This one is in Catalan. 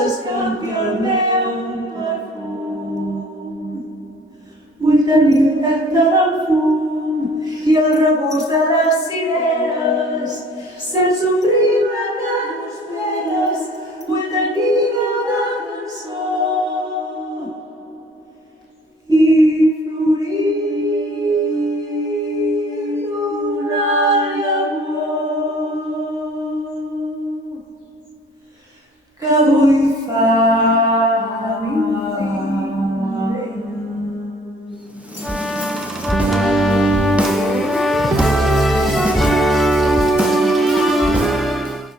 s'escampi el meu perfum. Vull tenir el tacte del fum i el regust de les cireres, sense somriure que no esperes. Vull tenir veu de cançó i florir d'una llavor que vull fer.